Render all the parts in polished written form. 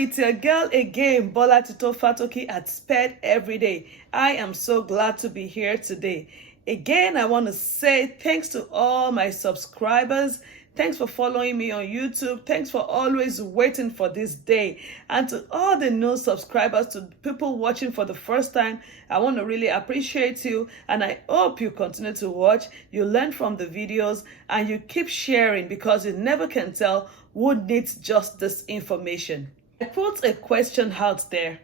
it's your girl again, Bola Tito Fatoki at Spedeveryday. I am so glad to be here today. Again, I want to say thanks to all my subscribers. Thanks for following me on YouTube. Thanks for always waiting for this day. And to all the new subscribers, to people watching for the first time, I want to really appreciate you. And I hope you continue to watch, you learn from the videos, and you keep sharing, because you never can tell who needs just this information. I put a question out there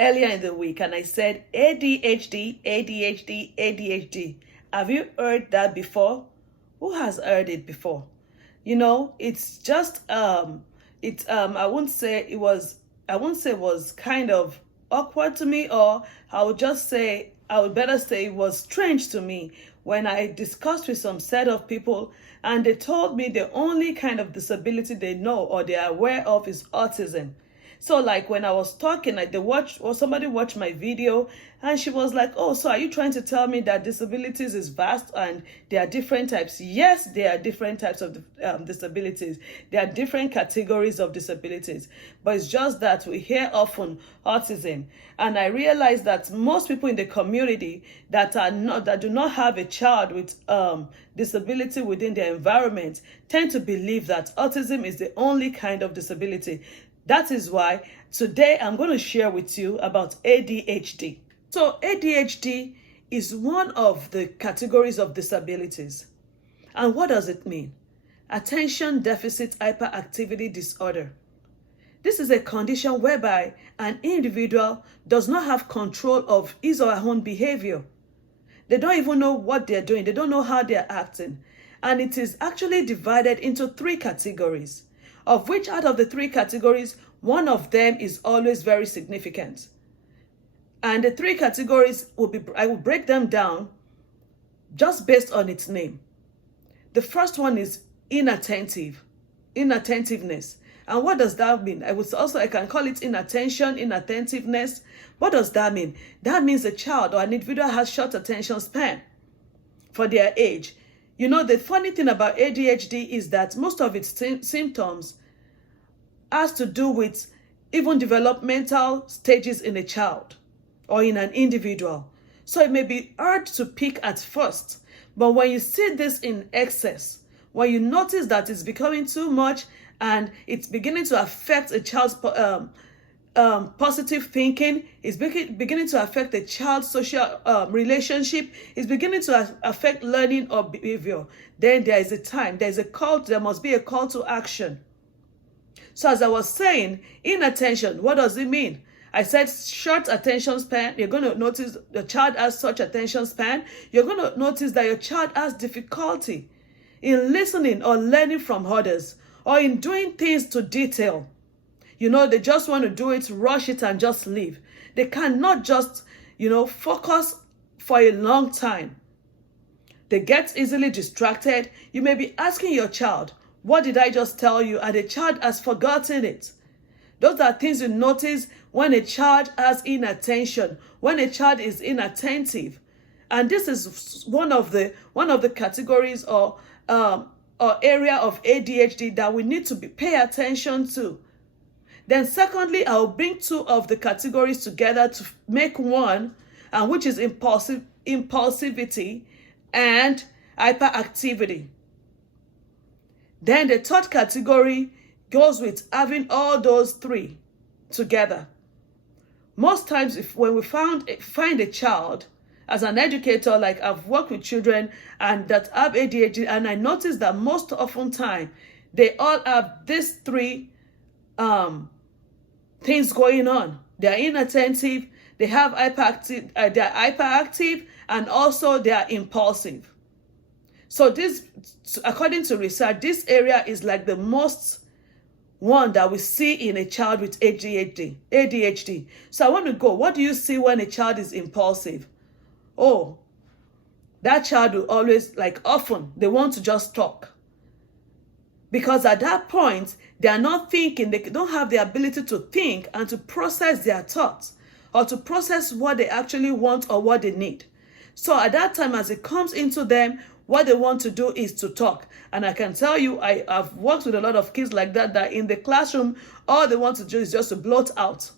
earlier in the week, and I said, ADHD, ADHD, ADHD. Have you heard that before? Who has heard it before? You know, it's just I wouldn't say it was kind of awkward to me, or I would better say it was strange to me when I discussed with some set of people, and they told me the only kind of disability they know or they are aware of is autism. So like when I was talking, somebody watched my video, and she was like, oh, so are you trying to tell me that disabilities is vast and there are different types? Yes, there are different types of disabilities. There are different categories of disabilities. But it's just that we hear often autism. And I realized that most people in the community that do not have a child with disability within their environment tend to believe that autism is the only kind of disability. That is why today I'm going to share with you about ADHD. So ADHD is one of the categories of disabilities. And what does it mean? Attention Deficit Hyperactivity Disorder. This is a condition whereby an individual does not have control of his or her own behavior. They don't even know what they're doing. They don't know how they're acting. And it is actually divided into 3 categories, of which out of the 3 categories, one of them is always very significant. And the 3 categories I will break them down just based on its name. The first one is inattentiveness. And what does that mean? I can call it inattention, inattentiveness. What does that mean? That means a child or an individual has short attention span for their age. You know, the funny thing about ADHD is that most of its symptoms has to do with even developmental stages in a child or in an individual. So it may be hard to pick at first, but when you see this in excess, when you notice that it's becoming too much and it's beginning to affect a child's positive thinking, is beginning to affect the child's social relationship, is beginning to affect learning or behavior, then there must be a call to action. So as I was saying, inattention, what does it mean? I said short attention span. You're going to notice your child has such attention span. You're going to notice that your child has difficulty in listening or learning from others, or in doing things to detail. You know, they just want to do it, rush it, and just leave. They cannot just, focus for a long time. They get easily distracted. You may be asking your child, what did I just tell you? And the child has forgotten it. Those are things you notice when a child has inattention, when a child is inattentive. And this is one of the categories or area of ADHD that we need to pay attention to. Then secondly, I'll bring 2 of the categories together to make one, and which is impulsivity and hyperactivity. Then the third category goes with having all those 3 together. Most times when we find a child, as an educator, like I've worked with children and that have ADHD, and I notice that most often time they all have these 3 things going on. They're inattentive, they have they're hyperactive, and also they are impulsive. So this, according to research, this area is like the most one that we see in a child with ADHD. So I want to go, what do you see when a child is impulsive? Oh, that child will always, often, they want to just talk. Because at that point, they are not thinking, they don't have the ability to think and to process their thoughts, or to process what they actually want or what they need. So at that time, as it comes into them, What they want to do is to talk. And I can tell you, I've worked with a lot of kids like that, that in the classroom, all they want to do is just to blurt out.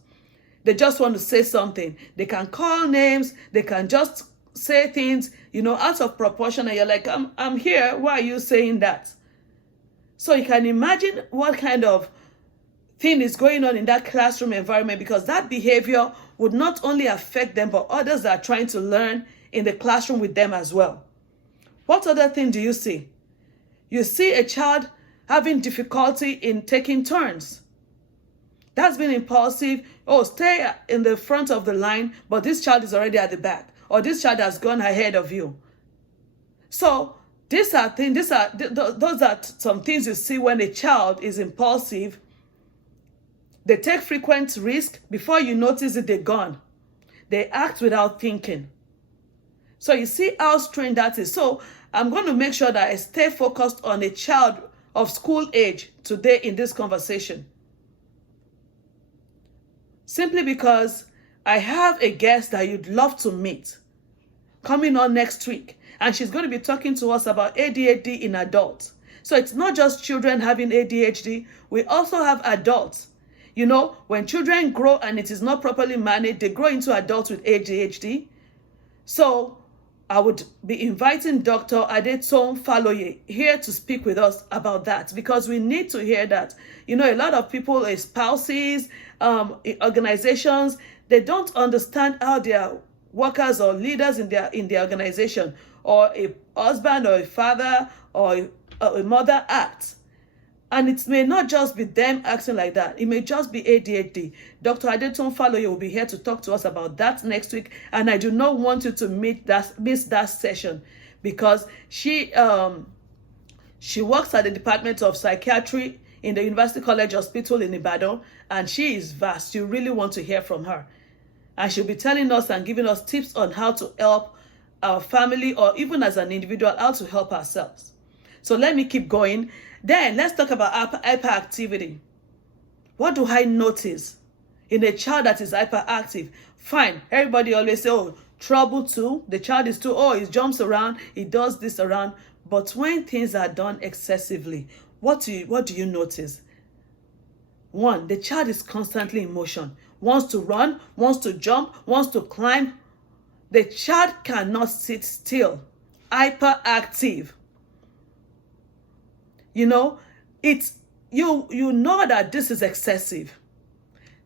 They just want to say something. They can call names. They can just say things, out of proportion. And you're like, I'm here. Why are you saying that? So you can imagine what kind of thing is going on in that classroom environment, because that behavior would not only affect them, but others that are trying to learn in the classroom with them as well. What other thing do you see? You see a child having difficulty in taking turns. That's been impulsive. Oh, stay in the front of the line, but this child is already at the back, or this child has gone ahead of you. So those are some things you see when a child is impulsive. They take frequent risk. Before you notice it, they're gone. They act without thinking. So you see how strange that is. So I'm going to make sure that I stay focused on a child of school age today in this conversation. Simply because I have a guest that you'd love to meet coming on next week. And she's going to be talking to us about ADHD in adults. So it's not just children having ADHD. We also have adults. When children grow and it is not properly managed, they grow into adults with ADHD. So I would be inviting Dr. Spedeveryday here to speak with us about that, because we need to hear that. A lot of people, spouses, organizations, they don't understand how their workers or leaders in their organization, or a husband or a father or a mother acts. And it may not just be them acting like that. It may just be ADHD. Dr. Spedeveryday will be here to talk to us about that next week. And I do not want you to miss that session, because she works at the Department of Psychiatry in the University College Hospital in Ibadan. And she is vast. You really want to hear from her. And she'll be telling us and giving us tips on how to help our family, or even as an individual, how to help ourselves. So let me keep going. Then let's talk about hyperactivity. What do I notice in a child that is hyperactive? Fine, everybody always say, oh, trouble too. The child is too, he jumps around, he does this around. But when things are done excessively, what do you notice? One, the child is constantly in motion. Wants to run, wants to jump, wants to climb. The child cannot sit still. Hyperactive. You know that this is excessive.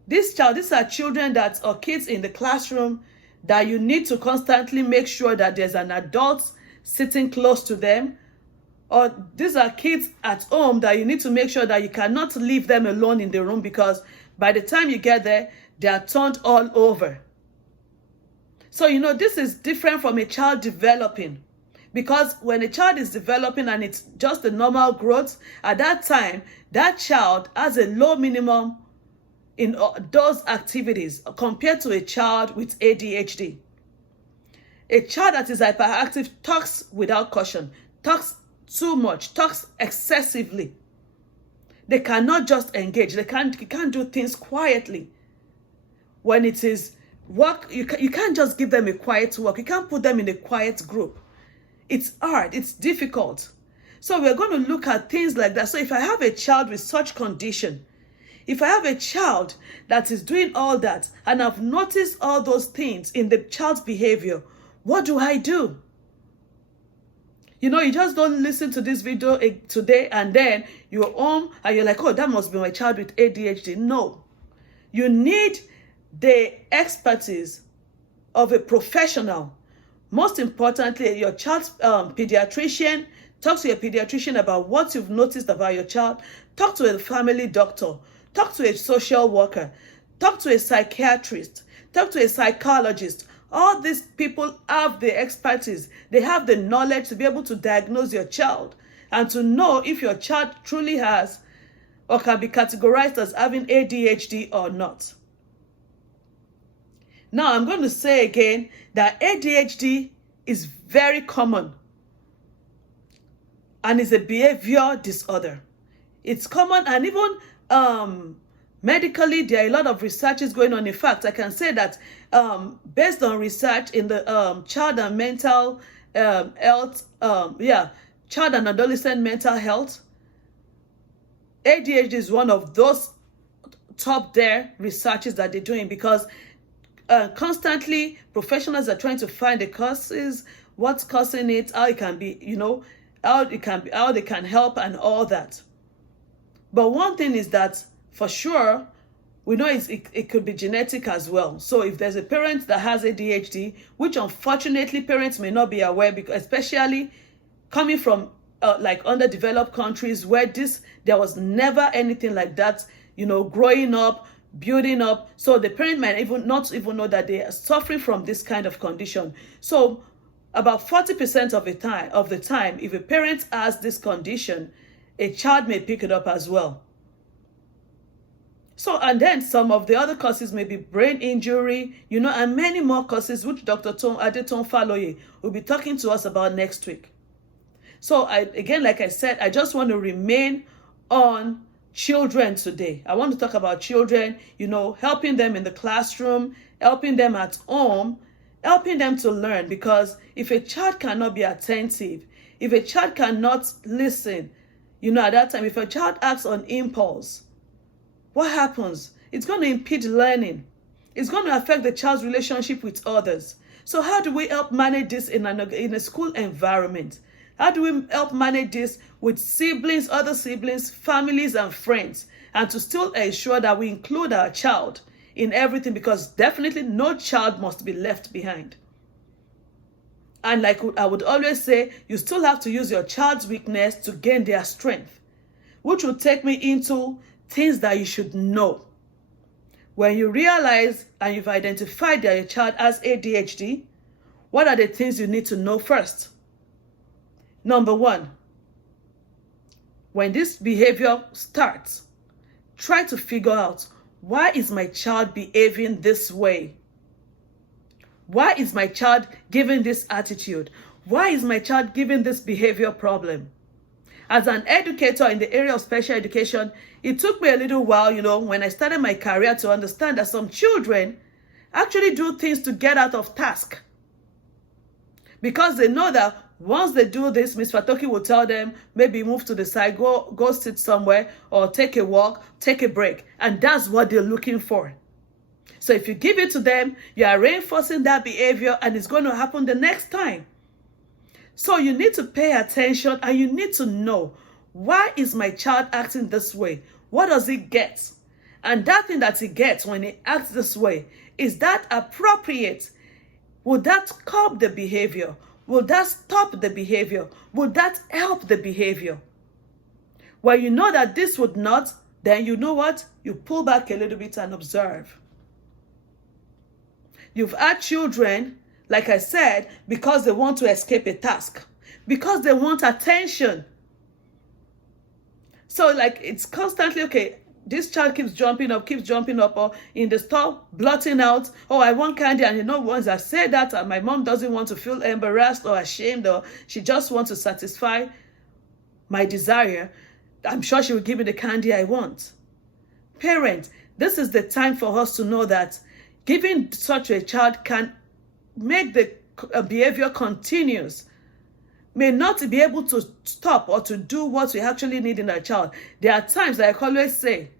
These are children that are kids in the classroom that you need to constantly make sure that there's an adult sitting close to them. Or these are kids at home that you need to make sure that you cannot leave them alone in the room, because by the time you get there, they are turned all over. So, this is different from a child developing. Because when a child is developing and it's just the normal growth, at that time, that child has a low minimum in those activities compared to a child with ADHD. A child that is hyperactive talks without caution, talks too much, talks excessively. They cannot just engage. They can't do things quietly. When it is work, you can't just give them a quiet work. You can't put them in a quiet group. It's hard. It's difficult. So we're going to look at things like that. So if I have a child with such condition, if I have a child that is doing all that, and I've noticed all those things in the child's behavior, what do I do? You just don't listen to this video today and then you're home and you're like, oh, that must be my child with ADHD. No. You need the expertise of a professional. Most importantly, your child's pediatrician. Talk to your pediatrician about what you've noticed about your child. Talk to a family doctor. Talk to a social worker. Talk to a psychiatrist. Talk to a psychologist. All these people have the expertise. They have the knowledge to be able to diagnose your child and to know if your child truly has or can be categorized as having ADHD or not. Now, I'm going to say again that ADHD is very common and is a behavior disorder. It's common, and even medically, there are a lot of researches going on. In fact, I can say that based on research in the Child and Mental health, child and adolescent mental health. ADHD is one of those top there researches that they're doing, because constantly professionals are trying to find the causes, what's causing it, how it can be, how they can help and all that. But one thing is that for sure, we know it could be genetic as well. So if there's a parent that has ADHD, which unfortunately parents may not be aware, because especially coming from like underdeveloped countries where there was never anything like that, growing up, building up. So the parent might not even know that they are suffering from this kind of condition. So about 40% of the time, if a parent has this condition, a child may pick it up as well. So, and then some of the other causes may be brain injury, and many more causes, which Dr. Adeton Faloye will be talking to us about next week. So, again, like I said, I just want to remain on children today. I want to talk about children, helping them in the classroom, helping them at home, helping them to learn. Because if a child cannot be attentive, if a child cannot listen, at that time, if a child acts on impulse, what happens? It's going to impede learning. It's going to affect the child's relationship with others. So how do we help manage this in a school environment? How do we help manage this with siblings, other siblings, families, and friends, and to still ensure that we include our child in everything? Because definitely no child must be left behind. And like I would always say, you still have to use your child's weakness to gain their strength, which will take me into things that you should know. When you realize and you've identified that your child has ADHD, what are the things you need to know first? Number one, when this behavior starts, try to figure out, why is my child behaving this way? Why is my child giving this attitude? Why is my child giving this behavior problem? As an educator in the area of special education, it took me a little while, when I started my career, to understand that some children actually do things to get out of task. Because they know that once they do this, Ms. Fatoki will tell them, maybe move to the side, go sit somewhere, or take a walk, take a break. And that's what they're looking for. So if you give it to them, you are reinforcing that behavior, and it's going to happen the next time. So you need to pay attention, and you need to know, why is my child acting this way? What does he get? And that thing that he gets when he acts this way, is that appropriate? Will that curb the behavior? Will that stop the behavior? Will that help the behavior? When you know that this would not, then you know what? You pull back a little bit and observe. You've had children, like I said, because they want to escape a task, because they want attention. So like it's constantly, okay, this child keeps jumping up, or in the store, blotting out, oh, I want candy. And once I say that, and my mom doesn't want to feel embarrassed or ashamed, or she just wants to satisfy my desire, I'm sure she will give me the candy I want. Parents, this is the time for us to know that giving such a child can make the behavior continuous, may not be able to stop or to do what we actually need in our child. There are times, like I always say,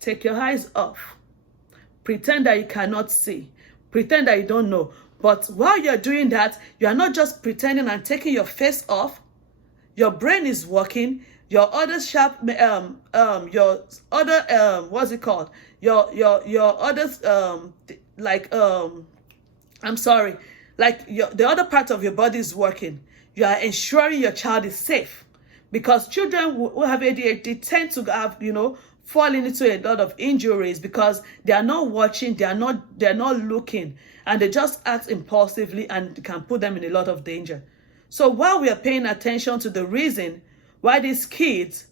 take your eyes off. Pretend that you cannot see. Pretend that you don't know. But while you're doing that, you are not just pretending and taking your face off. Your brain is working. Your other what's it called? Your others, the other part of your body is working. You are ensuring your child is safe, because children who have ADHD tend to have, fall into a lot of injuries, because they are not watching, they're not looking, and they just act impulsively, and can put them in a lot of danger. So while we are paying attention to the reason why these kids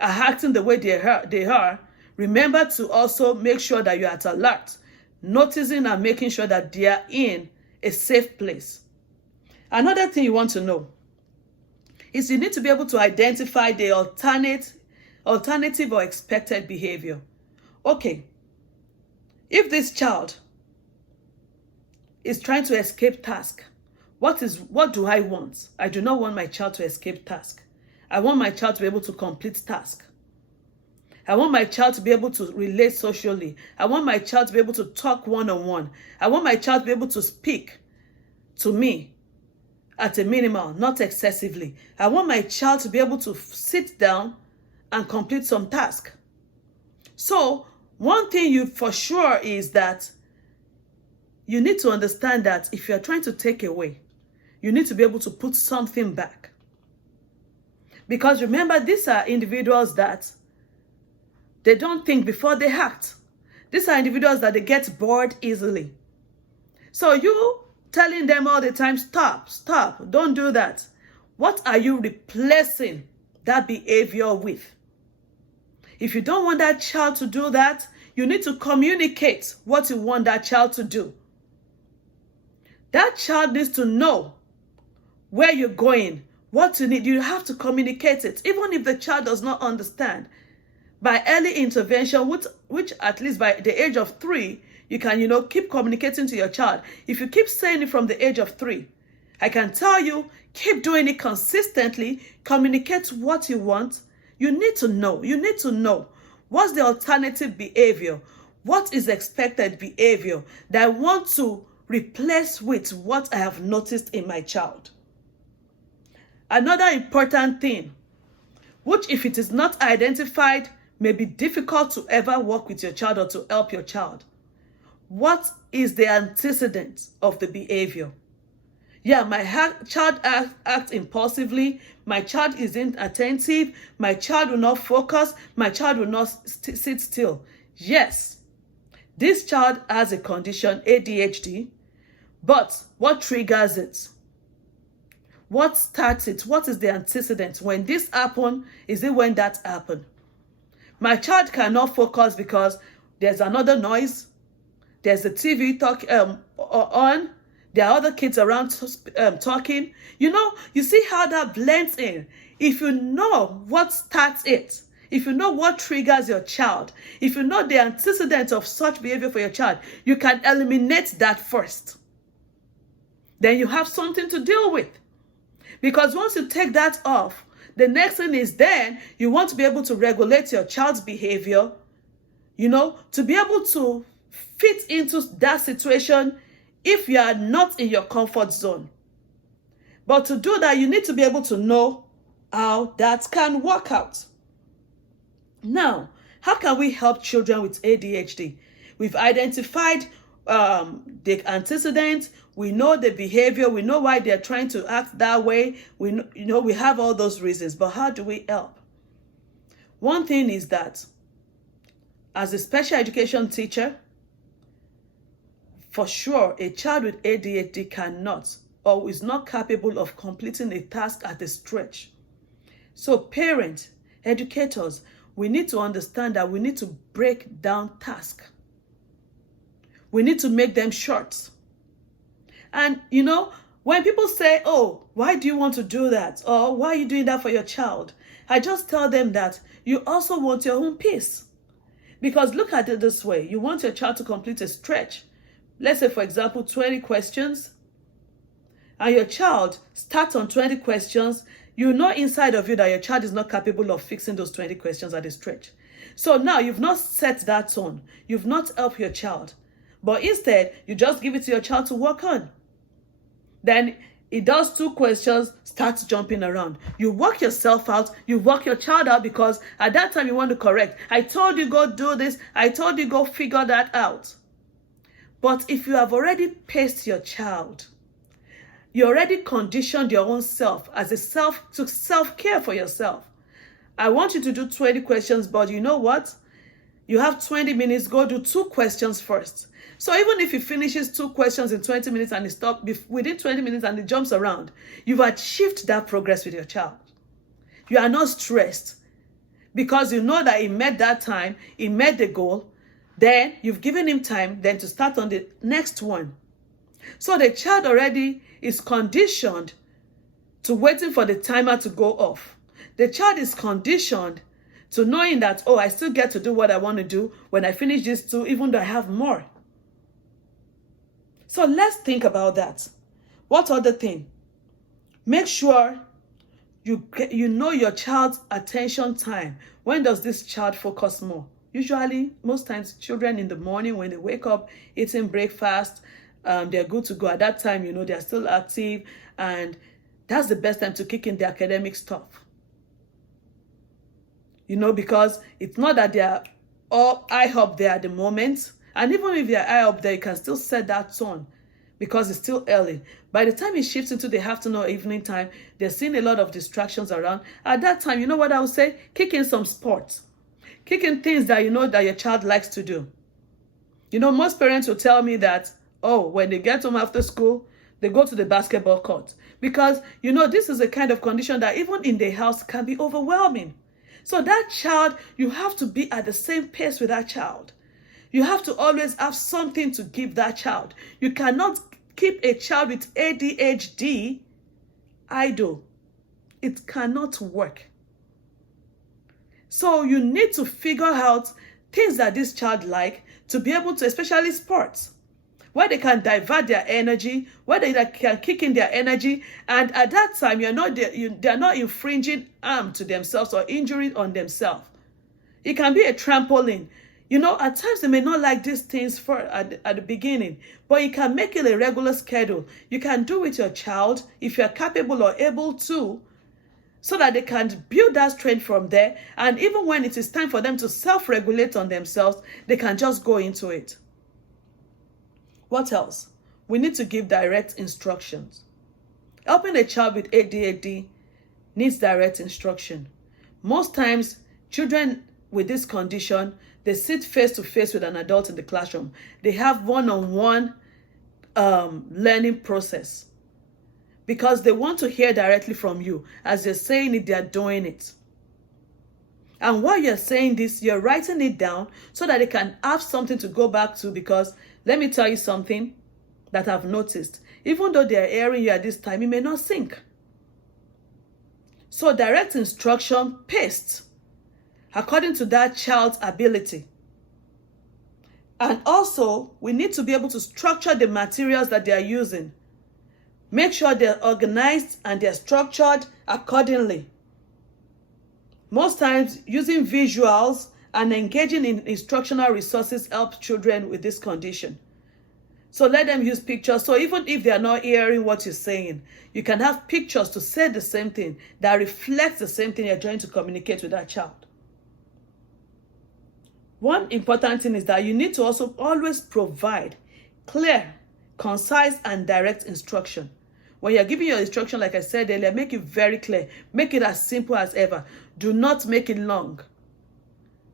are acting the way they are, remember to also make sure that you're at alert, noticing and making sure that they are in a safe place. Another thing you want to know is you need to be able to identify the alternative or expected behavior. Okay, if this child is trying to escape task, What do I want? I do not want my child to escape task. I want my child to be able to complete task. I want my child to be able to relate socially. I want my child to be able to talk one-on-one. I want my child to be able to speak to me at a minimal, not excessively. I want my child to be able to sit down and complete some task. So one thing you for sure is that you need to understand that if you're trying to take away, you need to be able to put something back. Because remember, these are individuals that they don't think before they act. These are individuals that they get bored easily. So you telling them all the time, stop, don't do that. What are you replacing that behavior with? If you don't want that child to do that, you need to communicate what you want that child to do. That child needs to know where you're going, what you need. You have to communicate it, even if the child does not understand. By early intervention, which at least by the age of 3, you can, keep communicating to your child. If you keep saying it from the age of 3, I can tell you, keep doing it consistently, communicate what you want. You need to know what's the alternative behavior, what is expected behavior that I want to replace with what I have noticed in my child. Another important thing, which if it is not identified, may be difficult to ever work with your child or to help your child. What is the antecedent of the behavior? Yeah, my child acts impulsively. My child isn't attentive. My child will not focus. My child will not sit still. Yes, this child has a condition, ADHD, but what triggers it? What starts it? What is the antecedent? When this happened, is it when that happened? My child cannot focus because there's another noise. There's a TV on. There are other kids around talking. You see how that blends in. If you know what starts it, if you know what triggers your child, if you know the antecedent of such behavior for your child, you can eliminate that first. Then you have something to deal with. Because once you take that off, the next thing is then you want to be able to regulate your child's behavior, to be able to fit into that situation if you are not in your comfort zone. But to do that, you need to be able to know how that can work out. Now, how can we help children with ADHD? We've identified the antecedents, we know the behavior, we know why they're trying to act that way, we have all those reasons, but how do we help? One thing is that as a special education teacher, for sure, a child with ADHD cannot or is not capable of completing a task at a stretch. So parents, educators, we need to understand that we need to break down tasks. We need to make them short. And, when people say, oh, why do you want to do that? Or why are you doing that for your child? I just tell them that you also want your own peace. Because look at it this way. You want your child to complete a stretch. Let's say, for example, 20 questions. And your child starts on 20 questions. You know inside of you that your child is not capable of fixing those 20 questions at a stretch. So now you've not set that tone. You've not helped your child. But instead, you just give it to your child to work on. Then it does 2 questions, starts jumping around. You work yourself out, you work your child out because at that time you want to correct. I told you go do this, I told you go figure that out. But if you have already paced your child, you already conditioned your own self as self-care for yourself. I want you to do 20 questions, but you know what? You have 20 minutes, go do 2 questions first. So even if he finishes 2 questions in 20 minutes and he stops within 20 minutes and he jumps around, you've achieved that progress with your child. You are not stressed because you know that he met that time, he met the goal, then you've given him time then to start on the next one. So the child already is conditioned to waiting for the timer to go off. The child is conditioned to knowing that, oh, I still get to do what I want to do when I finish these 2, even though I have more. So let's think about that. What other thing? Make sure you know your child's attention time. When does this child focus more? Usually, most times, children in the morning when they wake up, eating breakfast, they're good to go. At that time, they're still active, and that's the best time to kick in the academic stuff. Because it's not that they're all eye up there at the moment. And even if they're eye up there, you can still set that tone because it's still early. By the time it shifts into the afternoon or evening time, they're seeing a lot of distractions around. At that time, you know what I would say? Kick in some sports. Kick in things that you know that your child likes to do. Most parents will tell me that, when they get home after school, they go to the basketball court. Because, this is a kind of condition that even in the house can be overwhelming. So that child, you have to be at the same pace with that child. You have to always have something to give that child. You cannot keep a child with ADHD idle. It cannot work. So you need to figure out things that this child like to be able to, especially sports, where they can divert their energy, where they can kick in their energy, and at that time they're not infringing harm to themselves or injury on themselves. It can be a trampoline. At times they may not like these things at the beginning, but you can make it a regular schedule. You can do with your child if you're capable or able to, so that they can build that strength from there. And even when it is time for them to self-regulate on themselves, they can just go into it. What else? We need to give direct instructions. Helping a child with ADHD needs direct instruction. Most times, children with this condition, they sit face to face with an adult in the classroom. They have one-on-one learning process because they want to hear directly from you. As they're saying it, they're doing it. And while you're saying this, you're writing it down so that they can have something to go back to. Because let me tell you something that I've noticed. Even though they're hearing you at this time, it may not sink. So direct instruction, paced according to that child's ability. And also, we need to be able to structure the materials that they are using. Make sure they're organized and they're structured accordingly. Most times, using visuals and engaging in instructional resources help children with this condition. So let them use pictures. So even if they are not hearing what you're saying, you can have pictures to say the same thing that reflects the same thing you're trying to communicate with that child. One important thing is that you need to also always provide clear, concise, and direct instruction. When you're giving your instruction, like I said earlier, make it very clear. Make it as simple as ever. Do not make it long.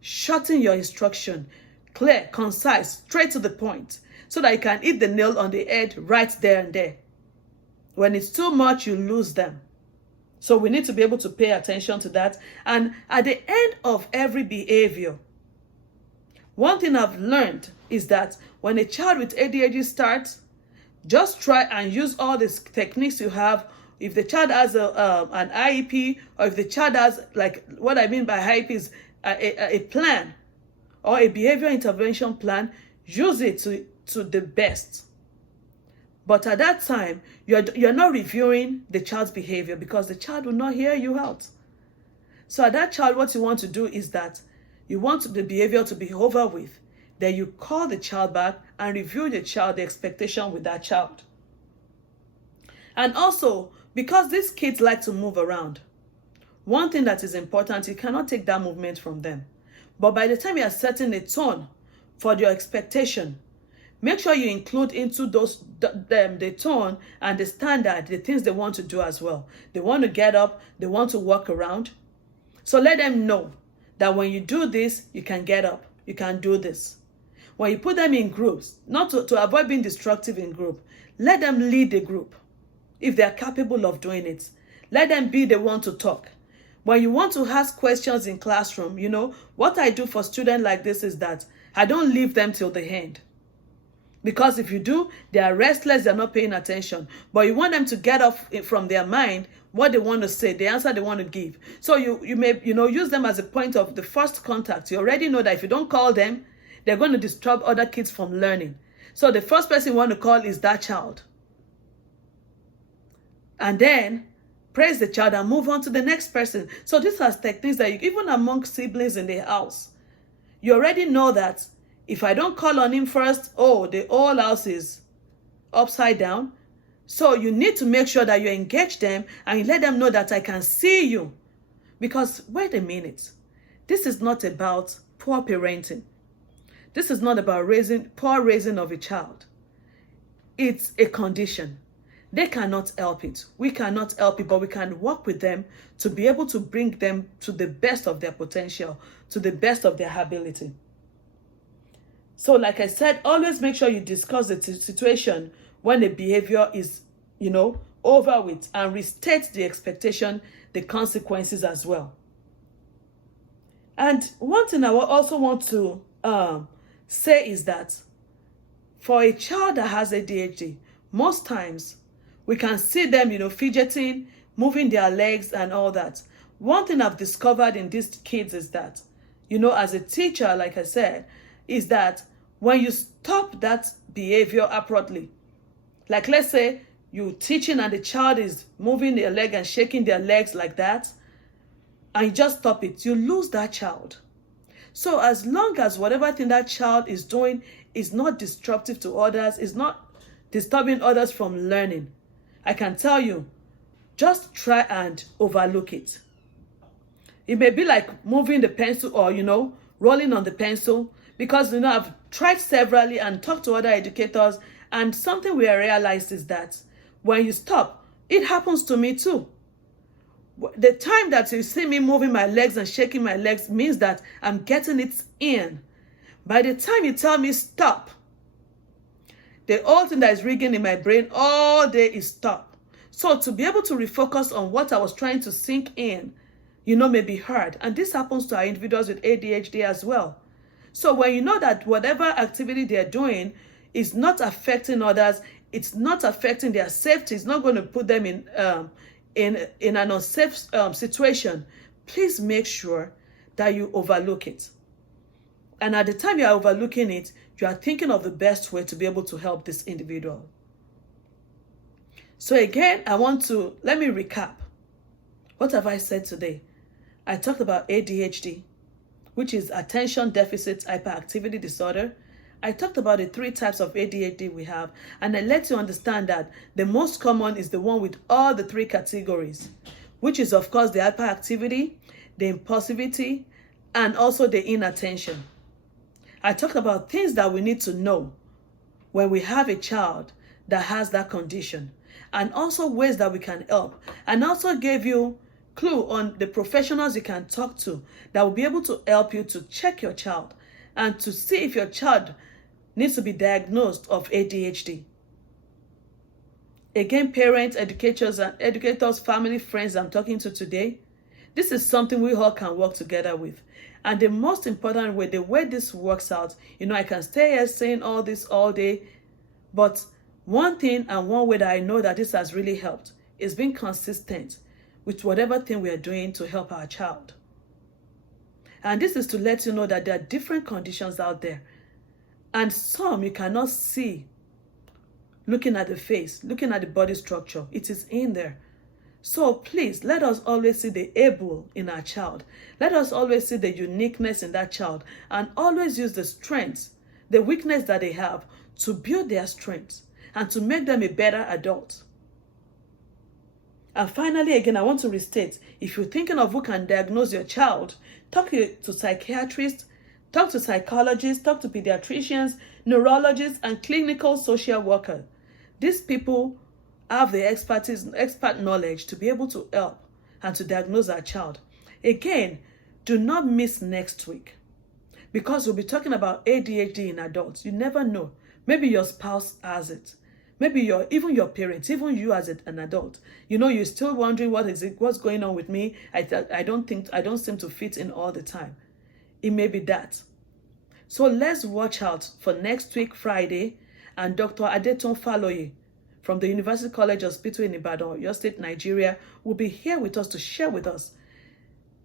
Shorten your instruction. Clear, concise, straight to the point, so that you can hit the nail on the head right there and there. When it's too much, you lose them. So we need to be able to pay attention to that. And at the end of every behavior, one thing I've learned is that when a child with ADHD starts, just try and use all these techniques you have. If the child has an IEP, or if the child has, like, what I mean by IEP is a plan or a behavior intervention plan, use it to the best. But at that time, you're not reviewing the child's behavior because the child will not hear you out. So at that child, what you want to do is that you want the behavior to be over with. Then you call the child back and review the expectation with that child. And also, because these kids like to move around, one thing that is important, you cannot take that movement from them. But by the time you are setting a tone for your expectation, make sure you include into the tone and the standard, the things they want to do as well. They want to get up, they want to walk around. So let them know that when you do this, you can get up, you can do this. When you put them in groups, not to avoid being destructive in group, let them lead the group if they are capable of doing it. Let them be the one to talk. When you want to ask questions in classroom, what I do for students like this is that I don't leave them till the end. Because if you do, they are restless, they're not paying attention. But you want them to get off from their mind what they want to say, the answer they want to give. So you may use them as a point of the first contact. You already know that if you don't call them, they're going to disturb other kids from learning. So the first person you want to call is that child. and then praise the child and move on to the next person. So these are techniques that even among siblings in the house, you already know that if I don't call on him first, oh, the whole house is upside down. So you need to make sure that you engage them and you let them know that I can see you. Because wait a minute, this is not about poor parenting. This is not about poor raising of a child. It's a condition. They cannot help it. We cannot help it, but we can work with them to be able to bring them to the best of their potential, to the best of their ability. So like I said, always make sure you discuss the situation when the behavior is, over with, and restate the expectation, the consequences as well. And one thing I also want to say is that for a child that has ADHD, most times we can see them, fidgeting, moving their legs and all that. One thing I've discovered in these kids is that, as a teacher, like I said, is that when you stop that behavior abruptly, like let's say you're teaching and the child is moving their leg and shaking their legs like that, and you just stop it, you lose that child. So as long as whatever thing that child is doing is not disruptive to others, is not disturbing others from learning, I can tell you, just try and overlook it. It may be like moving the pencil or, rolling on the pencil, because, I've tried severally and talked to other educators, and something we realized is that when you stop, it happens to me too. The time that you see me moving my legs and shaking my legs means that I'm getting it in. By the time you tell me stop, the whole thing that is rigging in my brain all day is stop. So to be able to refocus on what I was trying to sink in, may be hard. And this happens to our individuals with ADHD as well. So when you know that whatever activity they're doing is not affecting others, it's not affecting their safety, it's not going to put them in an unsafe situation, please make sure that you overlook it. And at the time you are overlooking it, you are thinking of the best way to be able to help this individual. So again, let me recap. What have I said today? I talked about ADHD, which is attention deficit hyperactivity disorder. I talked about the 3 types of ADHD we have, and I let you understand that the most common is the one with all the 3 categories, which is of course the hyperactivity, the impulsivity, and also the inattention. I talked about things that we need to know when we have a child that has that condition, and also ways that we can help, and also gave you clue on the professionals you can talk to that will be able to help you to check your child and to see if your child needs to be diagnosed of ADHD. Again, parents, educators, family, friends I'm talking to today, this is something we all can work together with. And the most important way, the way this works out, I can stay here saying all this all day, but one thing and one way that I know that this has really helped is being consistent with whatever thing we are doing to help our child. And this is to let you know that there are different conditions out there. And some you cannot see looking at the face, looking at the body structure. It is in there. So please, let us always see the able in our child. Let us always see the uniqueness in that child, and always use the strengths, the weakness that they have, to build their strengths and to make them a better adult. And finally, again, I want to restate, if you're thinking of who can diagnose your child, talk to psychiatrists, talk to psychologists, talk to pediatricians, neurologists, and clinical social workers. These people have the expert knowledge to be able to help and to diagnose our child. Again, do not miss next week, because we'll be talking about ADHD in adults. You never know. Maybe your spouse has it. Maybe even your parents, even you as an adult, you're still wondering what's going on with me. I don't seem to fit in all the time. It may be that. So let's watch out for next week, Friday, and Dr. Adetun Faloye from the University College Hospital in Ibadan, your state, Nigeria, will be here with us to share with us.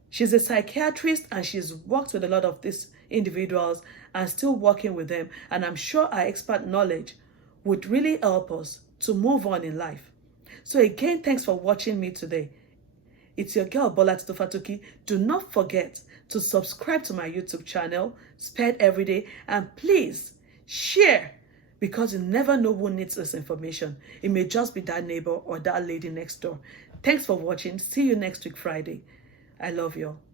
She's a psychiatrist and she's worked with a lot of these individuals and still working with them. And I'm sure our expert knowledge would really help us to move on in life. So again, thanks for watching me today. It's your girl Bola Titofatoki. Do not forget to subscribe to my YouTube channel, Sped Everyday, and please share, because you never know who needs this information. It may just be that neighbor or that lady next door. Thanks for watching. See you next week, Friday. I love you all.